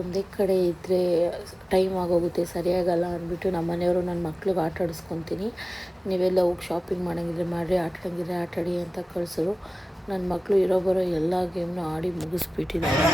ಹಳೆ ಕಡೆ ಇದ್ದರೆ ಟೈಮ್ ಆಗೋಗುತ್ತೆ, ಸರಿಯಾಗಲ್ಲ ಅಂದ್ಬಿಟ್ಟು ನಮ್ಮ ಮನೆಯವರು ನನ್ನ ಮಕ್ಳಿಗೆ ಆಟ ಆಡಿಸ್ಕೊತೀನಿ. ನೀವೆಲ್ಲ ಹೋಗಿ ಶಾಪಿಂಗ್ ಮಾಡೋಂಗಿದ್ರೆ ಮಾಡಿರಿ ಆಟಂಗಿದ್ರೆ ಆಟಾಡಿ ಅಂತ ಕಳಿಸೋರು. ನನ್ನ ಮಕ್ಕಳು ಇರೋ ಬರೋ ಎಲ್ಲ ಗೇಮ್ನ ಆಡಿ ಮುಗಿಸ್ಬಿಟ್ಟಿದ್ದಾರೆ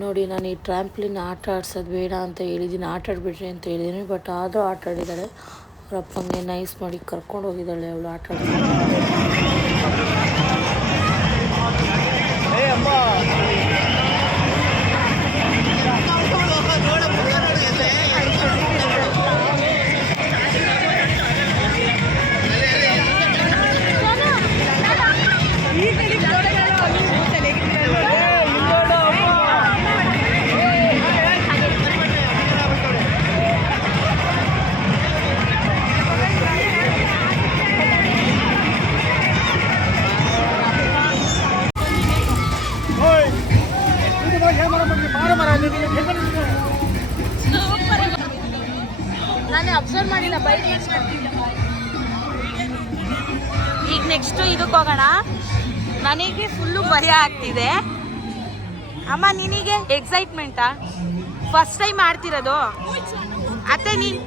ನೋಡಿ ನಾನು ಈ ಟ್ರ್ಯಾಂಪ್ಲಿನ್ ಆಟ ಆಡ್ಸೋದು ಬೇಡ ಅಂತ ಹೇಳಿದ್ದೀನಿ. ಆಟ ಆಡ್ಬಿಟ್ರಿ ಅಂತ ಹೇಳಿದ್ದೀನಿ. ಬಟ್ ಆದರೂ ಆಟ ಆಡಿದ್ದಾಳೆ ಅವ್ರ ಅಪ್ಪಂಗೆ ನೈಸ್ ಮಾಡಿ ಕರ್ಕೊಂಡು ಹೋಗಿದ್ದಾಳೆ ಅವಳು ಆಟ ಆಡ್ಸೋದು ನಾನು ಅಬ್ಸರ್ವ್ ಮಾಡಿಲ್ಲ ಬೈಕ್ ಈಗ ನೆಕ್ಸ್ಟ್ ಇದಕ್ಕೆ ಹೋಗೋಣ. ನನಗೆ ಫುಲ್ಲು ಭಯ ಆಗ್ತಿದೆ. ಅಮ್ಮ, ನಿನಗೆ ಎಕ್ಸೈಟ್ಮೆಂಟಾ ಫಸ್ಟ್ ಟೈಮ್ ಮಾಡ್ತಿರೋದು? ಅತ್ತೆ, ನೀನು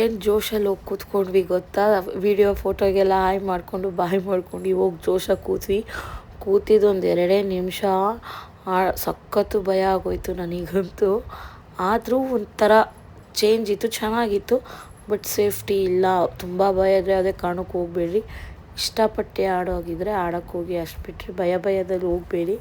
ಏನು ಜೋಶಲ್ಲಿ ಹೋಗಿ ಕೂತ್ಕೊಂಡ್ವಿ ಗೊತ್ತಾ? ವಿಡಿಯೋ ಫೋಟೋಗೆಲ್ಲ ಹಾಯ್ ಮಾಡಿಕೊಂಡು ಬಾಯ್ ಮಾಡ್ಕೊಂಡು ಹೋಗಿ ಜೋಶಾಗಿ ಕೂತ್ವಿ. ಕೂತಿದ್ದೊಂದು ಎರಡೇ ನಿಮಿಷ. ಸಖತ್ತು ಭಯ ಆಗೋಯ್ತು ನನಗಂತೂ. ಆದರೂ ಒಂಥರ ಚೇಂಜ್ ಇತ್ತು, ಚೆನ್ನಾಗಿತ್ತು. ಬಟ್ ಸೇಫ್ಟಿ ಇಲ್ಲ. ತುಂಬ ಭಯ ಇದ್ದರೆ ಅದೇ ಕಾರಣಕ್ಕೆ ಹೋಗಬೇಡಿ ಇಷ್ಟಪಟ್ಟು ಆಡೋಗಿದ್ರೆ ಆಡೋಕ್ಕೆ ಹೋಗಿ ಅಷ್ಟು ಬಿಟ್ಟರೆ ಭಯ ಭಯದಲ್ಲಿ ಹೋಗಬೇಡಿ.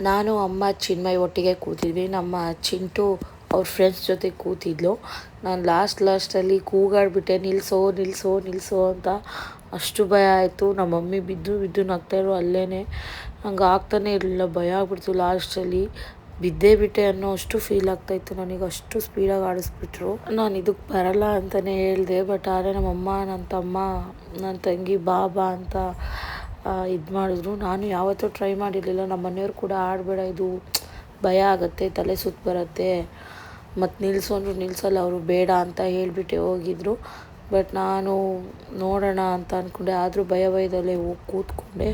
ನಾನು, ಅಮ್ಮ, ಚಿನ್ಮಯ್ ಒಟ್ಟಿಗೆ ಕೂತಿದ್ವಿ. ನಮ್ಮ ಚಿಂಟು ಅವ್ರ ಫ್ರೆಂಡ್ಸ್ ಜೊತೆ ಕೂತಿದ್ಲು. ನಾನು ಲಾಸ್ಟ್ ಲಾಸ್ಟಲ್ಲಿ ಕೂಗಾಡ್ಬಿಟ್ಟೆ ನಿಲ್ಲಿಸೋ ನಿಲ್ಲಿಸೋ ನಿಲ್ಲಿಸೋ ಅಂತ. ಅಷ್ಟು ಭಯ ಆಯಿತು. ನಮ್ಮ ಮಮ್ಮಿ ಬಿದ್ದು ಬಿದ್ದು ನಗ್ತಾಯಿದ್ರು ಅಲ್ಲೇ ನಂಗೆ ಆಗ್ತಾನೇ ಇರಲಿಲ್ಲ, ಭಯ ಆಗ್ಬಿಡ್ತು ಲಾಸ್ಟಲ್ಲಿ ಬಿದ್ದೇ ಬಿಟ್ಟೆ ಅನ್ನೋ ಅಷ್ಟು ಫೀಲ್ ಆಗ್ತಾಯಿತ್ತು ನನಗೆ. ಅಷ್ಟು ಸ್ಪೀಡಾಗಿ ಆಡಿಸ್ಬಿಟ್ರು. ನಾನು ಇದಕ್ಕೆ ಬರಲ್ಲ ಅಂತಲೇ ಹೇಳಿದೆ ಬಟ್ ಆದರೆ ನಮ್ಮಮ್ಮ ನನ್ನ ತಮ್ಮ ನನ್ನ ತಂಗಿ ಬಾ ಬಾ ಅಂತ ಇದು ಮಾಡಿದ್ರು. ನಾನು ಯಾವತ್ತೂ ಟ್ರೈ ಮಾಡಿರಲಿಲ್ಲ. ನಮ್ಮ ಮನೆಯವ್ರು ಕೂಡ ಆಡಬೇಡ. ಇದು ಭಯ ಆಗುತ್ತೆ, ತಲೆ ಸುತ್ತು ಬರುತ್ತೆ. ಮತ್ತು ನಿಲ್ಲಿಸು ಅಂದರು ನಿಲ್ಲಿಸಲ್ಲ ಅವರು ಬೇಡ ಅಂತ ಹೇಳಿಬಿಟ್ಟು ಹೋಗಿದ್ರು. ಬಟ್ ನಾನು ನೋಡೋಣ ಅಂತ ಅಂದ್ಕೊಂಡೆ ಆದರೂ ಭಯ ಭಯದಲ್ಲೇ ಹೋಗಿ ಕೂತ್ಕೊಂಡೆ.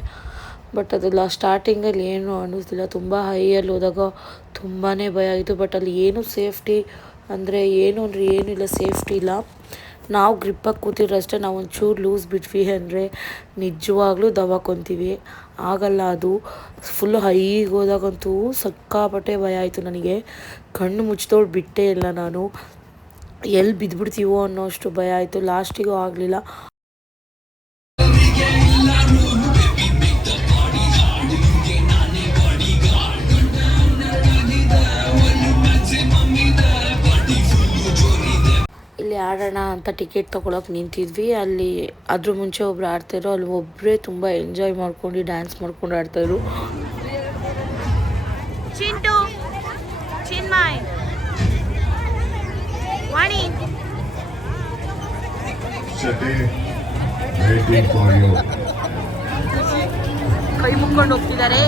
ಬಟ್ ಅದೆಲ್ಲ ಸ್ಟಾರ್ಟಿಂಗಲ್ಲಿ ಏನೂ ಅನ್ನಿಸ್ತಿಲ್ಲ ತುಂಬ ಹೈಯಲ್ಲಿ ಹೋದಾಗ ತುಂಬಾ ಭಯ ಆಯಿತು ಬಟ್ ಅಲ್ಲಿ ಏನೂ ಸೇಫ್ಟಿ ಅಂದರೆ ಏನು ಅಂದರೆ ಏನೂ ಇಲ್ಲ ಸೇಫ್ಟಿ ಇಲ್ಲ. ನಾವು ಗ್ರಿಪ್ಪಾಗಿ ಕೂತಿದ್ರೆ ಅಷ್ಟೇ ನಾವು ಒಂಚೂರು ಲೂಸ್ ಬಿಟ್ವಿ ಅಂದರೆ ನಿಜವಾಗ್ಲೂ ದವಾಕೊತೀವಿ. ಆಗಲ್ಲ ಅದು. ಫುಲ್ಲು ಹೈಗೆ ಹೋದಾಗಂತೂ ಸಕ್ಕಾಪಟ್ಟೆ ಭಯ ಆಯಿತು ನನಗೆ. ಕಣ್ಣು ಮುಚ್ಚಿದೋಳು ಬಿಟ್ಟೇ ಇಲ್ಲ ನಾನು. ಎಲ್ಲಿ ಬಿದ್ದುಬಿಡ್ತೀವೋ ಅನ್ನೋಷ್ಟು ಭಯ ಆಯಿತು. ಲಾಸ್ಟಿಗೂ ಆಗಲಿಲ್ಲ. ಆಡೋಣ ಅಂತ ಟಿಕೆಟ್ ತೊಗೊಳಕ್ಕೆ ನಿಂತಿದ್ವಿ. ಅಲ್ಲಿ ಅದ್ರ ಮುಂಚೆ ಒಬ್ರು ಆಡ್ತಾಯಿದ್ರು ಅಲ್ಲಿ ಒಬ್ಬರೇ ತುಂಬ ಎಂಜಾಯ್ ಮಾಡ್ಕೊಂಡು ಡ್ಯಾನ್ಸ್ ಮಾಡ್ಕೊಂಡು ಆಡ್ತಾಯಿದ್ರು ಚಿಂಟು ಚಿನ್ಮಯ್ ವಾಣಿ. ಕೈ ಮುಕ್ಕೊಂಡು ಹೋಗ್ತಿದ್ದಾರೆ.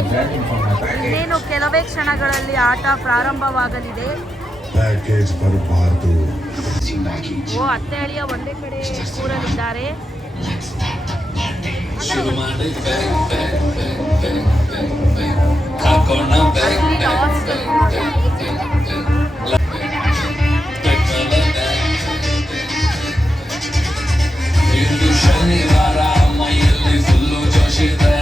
ಇನ್ನೇನು ಕೆಲವೇ ಕ್ಷಣಗಳಲ್ಲಿ ಆಟ ಪ್ರಾರಂಭವಾಗಲಿದೆ. ಪ್ಯಾಕೇಜ್ ಬರಬಾರ್ದು ಓ ಅತ್ತೆ ಅಳಿಯ ಒಂದೇ ಕಡೆ ಕೂರಲಿದ್ದಾರೆ ಅಲ್ಲಿ ಫುಲ್ಲು तेरी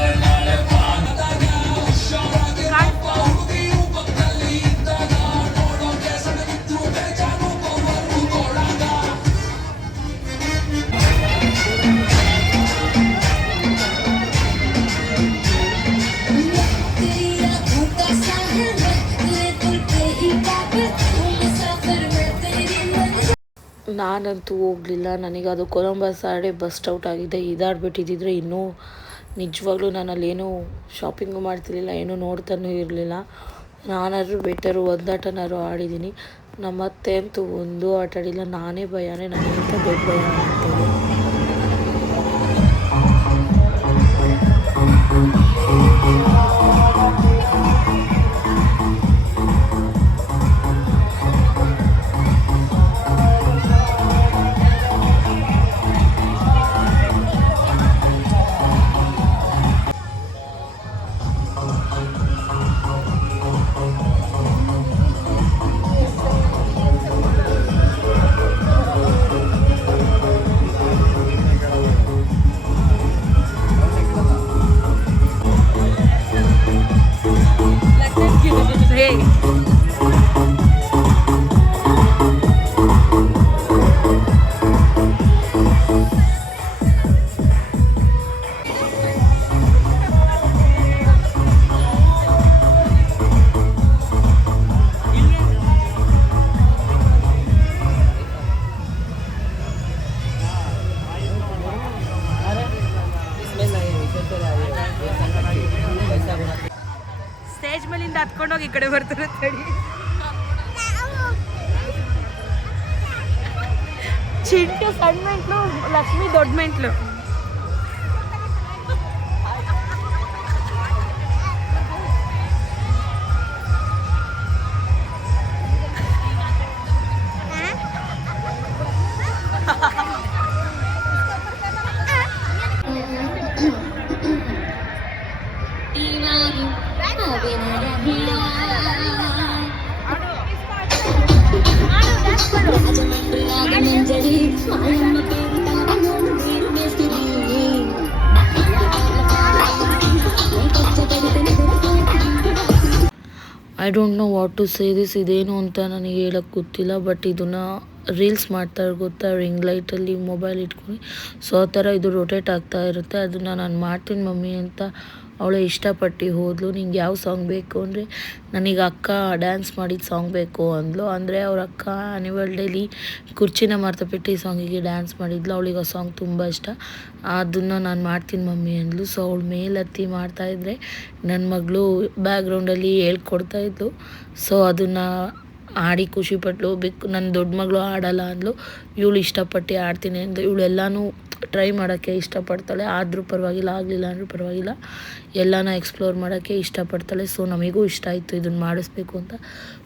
ನಾನಂತೂ ಹೋಗಲಿಲ್ಲ. ನನಗೆ ಅದು ಕೊಲಂಬಸ್ ಆಡೇ ಬಸ್ಟ್ ಔಟ್ ಆಗಿದೆ. ಇದಾಡ್ಬಿಟ್ಟಿದ್ದಿದ್ರೆ ಇನ್ನೂ ನಿಜವಾಗ್ಲೂ ನಾನು ಅಲ್ಲೇನೂ ಶಾಪಿಂಗು ಮಾಡ್ತಿರ್ಲಿಲ್ಲ, ಏನೂ ನೋಡ್ತಾನೂ ಇರಲಿಲ್ಲ. ನಾನಾದರೂ ಬೆಟರು ಒಂದಾಟನಾದ್ರು ಆಡಿದ್ದೀನಿ. ನಮ್ಮ ಅತ್ತೆ ಅಂತೂ ಒಂದೂ ಆಟ ಆಡಿಲ್ಲ. ನಾನೇ ಭಯನೇ, ನನಗಿಂತ ದೊಡ್ಡ ಭಯ ಆಗ್ತದೆ. ಕಡೆ ಬರ್ತಾರೆ ತಡಿ ಚಿಂಟು ಸಣ್ಣ ಮೆಂಟ್ಲು ಲಕ್ಷ್ಮಿ ದೊಡ್ಡ mental I don't know what to say this ಇದೇನು ಅಂತ ನನಗೆ ಹೇಳಕ್ಕೆ ಗೊತ್ತಿಲ್ಲ ಬಟ್ ಇದನ್ನು ರೀಲ್ಸ್ ಮಾಡ್ತಾರೆ ಗೊತ್ತಾ? ರಿಂಗ್ ಲೈಟಲ್ಲಿ ಮೊಬೈಲ್ ಇಟ್ಕೊಂಡು. ಸೊ ಆ ಥರ ಇದು ರೊಟೇಟ್ ಆಗ್ತಾ ಇರುತ್ತೆ. ಅದನ್ನು ನಾನು ಮಾಡ್ತೀನಿ ಮಮ್ಮಿ ಅಂತ ಅವಳೇ ಇಷ್ಟಪಟ್ಟು ಹೋದ್ಲು. ನಿಂಗೆ ಯಾವ ಸಾಂಗ್ ಬೇಕು ಅಂದರೆ, ನನಗೆ ಅಕ್ಕ ಡ್ಯಾನ್ಸ್ ಮಾಡಿದ ಸಾಂಗ್ ಬೇಕು ಅಂದ್ಲು. ಅಂದರೆ ಅವ್ರ ಅಕ್ಕ ಆ್ಯನಿವಲ್ ಡೇಲಿ ಕುರ್ಚಿನ ಮರ್ತಬಿಟ್ಟು ಈ ಸಾಂಗಿಗೆ ಡ್ಯಾನ್ಸ್ ಮಾಡಿದ್ಲು. ಅವಳಿಗೆ ಆ ಸಾಂಗ್ ತುಂಬ ಇಷ್ಟ. ಅದನ್ನು ನಾನು ಮಾಡ್ತೀನಿ ಮಮ್ಮಿ ಅಂದ್ಲು. ಸೊ ಅವಳು ಮೇಲತ್ತಿ ಮಾಡ್ತಾಯಿದ್ರೆ ನನ್ನ ಮಗಳು ಬ್ಯಾಕ್ಗ್ರೌಂಡಲ್ಲಿ ಹೇಳ್ಕೊಡ್ತಾಯಿದ್ಲು ಸೊ ಅದನ್ನು ಆಡಿ ಖುಷಿಪಟ್ಲು ಬಿಕ್ ನನ್ನ ದೊಡ್ಡ ಮಗಳು ಆಡಲ್ಲ ಅಂದ್ಲು. ಇವಳು ಇಷ್ಟಪಟ್ಟು ಆಡ್ತೀನಿ ಅಂದ್ಲು. ಇವಳೆಲ್ಲನೂ ಟ್ರೈ ಮಾಡೋಕ್ಕೆ ಇಷ್ಟಪಡ್ತಾಳೆ. ಆದರೂ ಪರವಾಗಿಲ್ಲ, ಆಗಲಿಲ್ಲ ಅಂದರೂ ಪರವಾಗಿಲ್ಲ. ಎಲ್ಲನ ಎಕ್ಸ್ಪ್ಲೋರ್ ಮಾಡೋಕ್ಕೆ ಇಷ್ಟಪಡ್ತಾಳೆ. ಸೊ ನಮಗೂ ಇಷ್ಟ ಆಯಿತು ಇದನ್ನು ಮಾಡಿಸ್ಬೇಕು ಅಂತ.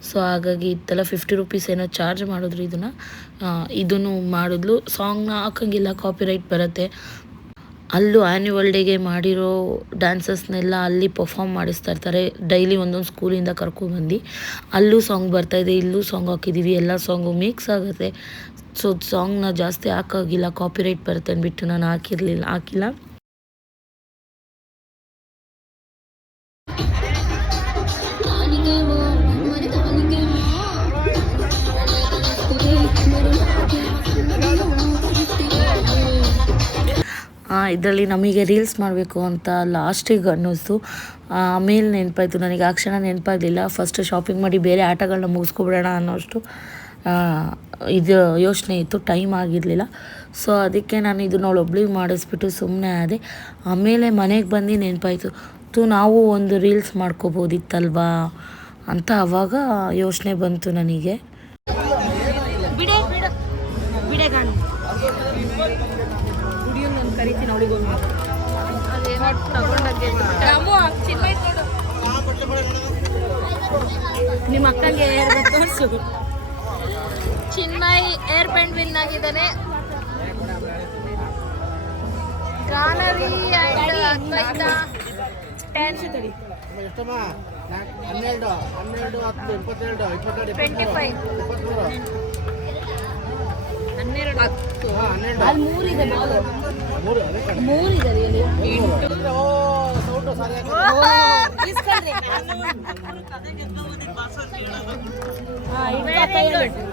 ಸೊ ಹಾಗಾಗಿ ಇತ್ತಲ್ಲ ಫಿಫ್ಟಿ ರುಪೀಸ್ ಏನೋ ಚಾರ್ಜ್ ಮಾಡಿದ್ರು ಇದನ್ನು. ಇದನ್ನು ಮಾಡಿದ್ಲು. ಸಾಂಗ್ನ ಹಾಕಂಗಿಲ್ಲ ಕಾಪಿರೈಟ್ ಬರುತ್ತೆ. ಅಲ್ಲೂ ಆ್ಯನ್ಯುವಲ್ ಡೇಗೆ ಮಾಡಿರೋ ಡ್ಯಾನ್ಸಸ್ನೆಲ್ಲ ಅಲ್ಲಿ ಪರ್ಫಾಮ್ ಮಾಡಿಸ್ತಾ ಇರ್ತಾರೆ. ಡೈಲಿ ಒಂದೊಂದು ಸ್ಕೂಲಿಂದ ಕರ್ಕೊಬಂದು ಅಲ್ಲೂ ಸಾಂಗ್ ಬರ್ತಾಯಿದೆ ಇಲ್ಲೂ ಸಾಂಗ್ ಹಾಕಿದ್ದೀವಿ ಎಲ್ಲ ಸಾಂಗು ಮಿಕ್ಸ್ ಆಗುತ್ತೆ. ಸೊ, ಸಾಂಗ್ನ ಜಾಸ್ತಿ ಹಾಕಾಗಿಲ್ಲ ಕಾಪಿರೈಟ್ ಬರುತ್ತೆ ಅಂದ್ಬಿಟ್ಟು ನಾನು ಹಾಕಿರಲಿಲ್ಲ, ಹಾಕಿಲ್ಲ. ಇದರಲ್ಲಿ ನಮಗೆ ರೀಲ್ಸ್ ಮಾಡಬೇಕು ಅಂತ ಲಾಸ್ಟಿಗೆ ಅನ್ನಿಸ್ತು. ಆಮೇಲೆ ನೆನಪಾಯಿತು, ನನಗೆ ಆ ಕ್ಷಣ ನೆನಪಾಗಲಿಲ್ಲ. ಫಸ್ಟ್ ಶಾಪಿಂಗ್ ಮಾಡಿ ಬೇರೆ ಆಟಗಳನ್ನ ಮುಗಿಸ್ಕೊಬಿಡೋಣ ಅನ್ನೋಷ್ಟು ಇದು ಯೋಚನೆ ಇತ್ತು ಟೈಮ್ ಆಗಿರಲಿಲ್ಲ. ಸೊ ಅದಕ್ಕೆ ನಾನು ಇದನ್ನ ಅವಳೊಬ್ಳಿಗೆ ಮಾಡಿಸ್ಬಿಟ್ಟು ಸುಮ್ಮನೆ ಆದೆ. ಆಮೇಲೆ ಮನೆಗೆ ಬಂದು ನೆನಪಾಯಿತು, ತು, ನಾವು ಒಂದು ರೀಲ್ಸ್ ಮಾಡ್ಕೋಬೋದಿತ್ತಲ್ವಾ? ಅಂತ ಅವಾಗ ಯೋಚನೆ ಬಂತು ನನಗೆ. ನಿಮ್ಮ ಅಕ್ಕಂಗೆ ತೋರಿಸು. ಚಿನ್ಮಯ್ ಏರ್ ಪೆಂಡ್ ವಿನ್ ಆಗಿದ್ದಾನೆ. ಜಾಹ್ನವಿ ಅಂಡ್ ಅದ್ವೈತ. ಟೆನ್ ಎಷ್ಟಮ್ಮ? ಹನ್ನೆರಡು ಹನ್ನೆರಡು ಹತ್ತು ಇಪ್ಪತ್ತೆರಡು ಇಪ್ಪತ್ತೆರಡು ಟ್ವೆಂಟಿ ಫೈವ್ ಹನ್ನೆರಡು ಹತ್ತು. ಹನ್ನೆರಡು. ಮೂರಿದೆ ಮೂರು ಮೂರಿದೆ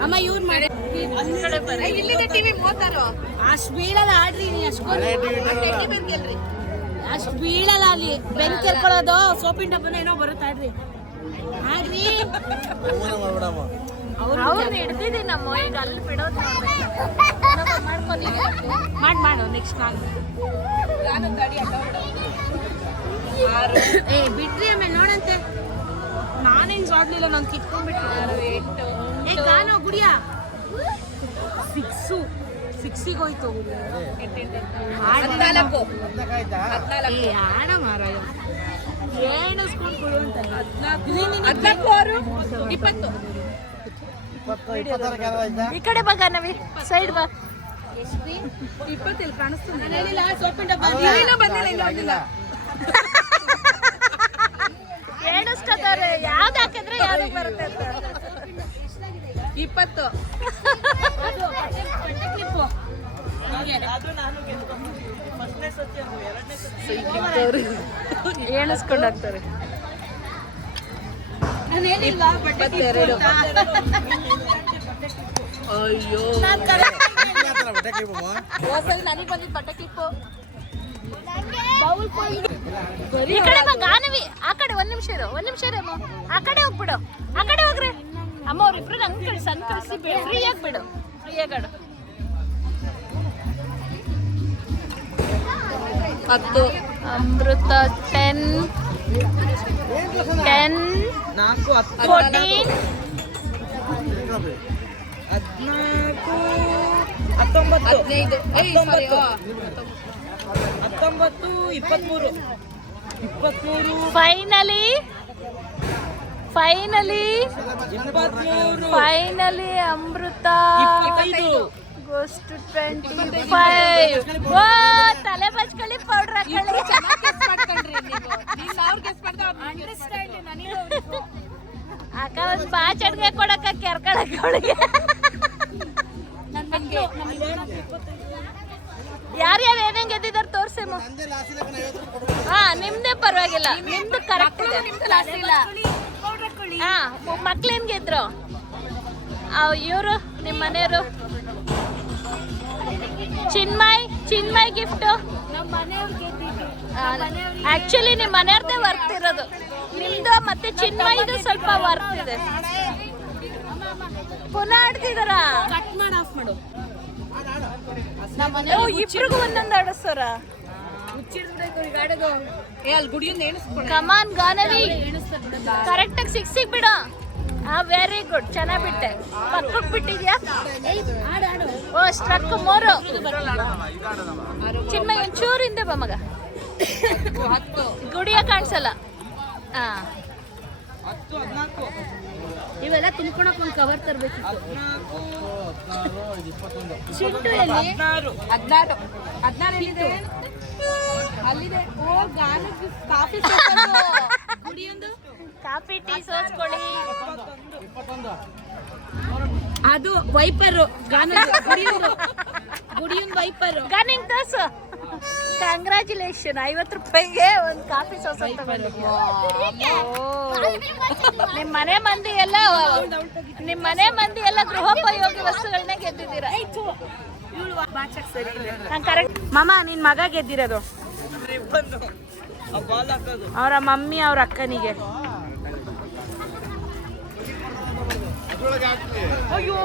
ಅಮ್ಮ ಇವ್ರು ಮಾಡಿ ಇಲ್ಲಿದೆ ಟಿವಿ ಅಷ್ಟು ಬೀಳಲ್ಲ ಆಡ್ರಿ ನೀ TV ಅಷ್ಟು ಬೀಳಲ್ಲ ಅಲ್ಲಿ. ಬೆಂಕಿ ಕೆರ್ಕೊಳ್ಳೋದು ಸೋಪಿನ ಡಬ್ಬನ ಏನೋ ಬರುತ್ತೆ ಆಡ್ರಿ. ಆಡ್ರಿ. ಅವ್ರು ಹಿಡ್ದಿದ್ದೀನಿ ನಮ್ಮ ಈಗ ಅಲ್ಲಿ ಬಿಡೋದು ಮಾಡ್ಕೊಂಡು ಮಾಡ್ ಮಾಡು ನೆಕ್ಸ್ಟ್ ನಾನು ಏ ಬಿಟ್ರಿ ಆಮೇಲೆ ನೋಡಂತೆ. ನಾನೇನ್ ಜಾಡ್ಲಿಲ್ಲ ನಾನು ಕಿತ್ಕೊಂಡ್ಬಿಟ್ಟು ಏ ಕಾನೋ ಗುಡಿಯ? ಸಿಕ್ಸು. ಸಿಕ್ಸಿಗೆ ಹೋಯ್ತು. ಹದಿನಾಲ್ಕು. ಏ ಆಡ ಮಾರಾಯ. ಏಣಿಸ್ಕೊಂಡು ಕೊಡು ಅಂತ. ಹದಿನಾಲ್ಕು. ಆರು ಇಪ್ಪತ್ತು. ಈ ಕಡೆ ಬಗ ನವಿ ಸೈಡ್ ಬಾ. ಇಪ್ಪತ್ತಿಲ್ಲ ಕಾಣಿಸ್ತೀನಿ ನಾನು ಬಂದಿಲ್ಲ ಇಲ್ಲ ಅದಾರೆ ಯಾವ್ದು ಹಾಕಿದ್ರೆ ಯಾವ್ದು ಬರುತ್ತೆ ಅಂತ. ಇಪ್ಪತ್ತು. ಎಣಿಸ್ಕೊಂಡು ಹಾಕ್ತಾರೆ ಅಯ್ಯೋ. ನನಗೆ ಬಂದಿದ್ದು ಬಟ್ಟೆ ಕ್ಲಿಪ್ಪು ಈ ಕಡೆ ಬಾ ಗಾನವಿ. ಆ ಕಡೆ ಒಂದ್ ನಿಮಿಷ ಇರು ಒಂದ್ ನಿಮಿಷ ಇರು ಆ ಕಡೆ ಹೋಗ್ಬಿಡು. ಆ ಕಡೆ ಹೋಗ್ರಿ. ಅಮ್ಮ ಅವ್ರಿಬ್ರು ನಂಗೆ ಕಳಿಸಿ ಅನ್ ಕಳಿಸಿ ಫ್ರೀಯಾಗಿ ಬಿಡು ಫ್ರೀ ಹತ್ತು. ಅಮೃತ ಟೆನ್ ಟೆನ್ ನಾಲ್ಕು ಹತ್ತು. ಫೋರ್ಟೀನ್ ಹದಿನಾಲ್ಕು ಹತ್ತೊಂಬತ್ತು. ಹದಿನೈದು. ಹತ್ತೊಂಬತ್ತು ಇಪ್ಪತ್ಮೂರು. ಇಪ್ಪತ್ಮೂರು. Finally finally finally Amrita. Ghost twenty five 25 ಓ ತಲೆ ಬಚ್ಕೊಳ್ಳಿ ಪೌಡರ್ ಹಾಕೊಳ್ಳಿ. ಅಕ್ಕ ಒಂದ್ ಬಾಚಡ್ಗೆ ಕೊಡಕ್ಕ ಕೆರ್ಕೊಳಕ್ ಅವಳಿಗೆ. ಯಾರ್ಯಾರು ಏನೇನ್ ಗೆದ್ದಿದಾರೆ ತೋರ್ಸಮ್ಮ ಹಾ ನಿಮ್ದೇ ಪರವಾಗಿಲ್ಲ. ನಿಮ್ದು ಕರೆಕ್ಟ್ ಇದೆ. ಹಾ ಮಕ್ಳೇನ್ ಗೆದ್ರು? ಇವರು ನಿಮ್ಮ ಮನೆಯವರು. ಚಿನ್ಮಯ್ ಚಿನ್ಮಯ್ ಗಿಫ್ಟ್ ಆಕ್ಚುಲಿ ನಿಮ್ಮ ಮನೆಯವ್ರದ್ದೇ ವರ್ತ್ ಇರೋದು. ನಿಮ್ದು ಮತ್ತೆ ಚಿನ್ಮಯ್ದು ಸ್ವಲ್ಪ ವರ್ತ್ ಇದೆ. ಪುನಃ ಆಡ್ತಿದಾರ? ಕಟ್ ಮಾಡಿ ಆಫ್ ಮಾಡು. ಇಬ್ರಿಗೂ ಒಂದೊಂದು ಆಡಿಸ್ತಾರ ಕಮಾನ್ ಗಾನವಿ ಕರೆಕ್ಟ್ ಆಗಿ ಸಿಕ್ ಬಿಡು. ಆ ವೆರಿ ಗುಡ್ ಚೆನ್ನಾಗಿ ಬಿಟ್ಟೆ. ಪಕ್ಕಕ್ಕೆ ಬಿಟ್ಟಿದ್ಯಾ? ಓ ಸ್ಟ್ರಕ್ ಮೂರು. ಚಿನ್ಮಯ್ ಒಂಚೂರು ಹಿಂದೆ ಬಾ ಮಗ. ಗುಡಿಯ ಕಾಣಿಸಲ್ಲ. ಹಾ ಇವೆಲ್ಲ ತಿನ್ಕೊಳಕ್ ಒಂದು ಕವರ್ ತರಬೇಕು ಹದಿನಾಲ್ಕು. ಹದಿನಾರು. ಹದಿನಾರು. ಹದಿನಾರು ಎಲ್ಲಿದೆ? ಅಲ್ಲಿದೆ. ಓ ಗಾನ ಕಾಫಿ ಗುಡಿಯೊಂದು ಕಾಫಿ ಟೀ ಸೋಸ್ಕೊಳ್ಳಿ. ಅದು ವೈಪರ್. ಗಾನ ಗುಡಿಯೊಂದು ಗುಡಿಯೊಂದು ವೈಪರ್. ಗಾನಿಂಗ್ ತೋರ್ಸು. ಕಂಗ್ರ್ಯಾಚುಲೇಷನ್ ಐವತ್ತು ರೂಪಾಯಿಗೆ ಒಂದು ಕಾಫಿ ಸೋಸ ನಿಮ್ಮ ಮನೆ ಮಂದಿ ಎಲ್ಲ ನಿಮ್ಮ ಮನೆ ಮಂದಿ ಎಲ್ಲ ಗೃಹೋಪಯೋಗಿ ವಸ್ತುಗಳನ್ನ ಗೆದ್ದಿದ್ದೀರಾ? ನಾನು ಕರೆಕ್ಟ್ ಮಾಮ ನಿನ್ ಮಗ ಗೆದ್ದಿರೋದು? ಅವರ ಮಮ್ಮಿ ಅವ್ರ ಅಕ್ಕನಿಗೆ. ಅಯ್ಯೋ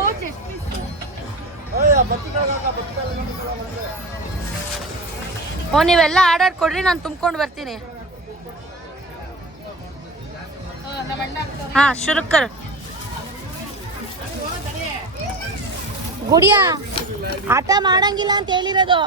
ಓ ನೀವೆಲ್ಲ ಆರ್ಡರ್ ಕೊಡ್ರಿ ನಾನು ತುಂಬ್ಕೊಂಡು ಬರ್ತೀನಿ. ಹಾ ಶುರುಕರ್ ಗುಡಿಯಾ ಆಟ ಮಾಡಂಗಿಲ್ಲ ಅಂತ ಹೇಳಿರೋದು.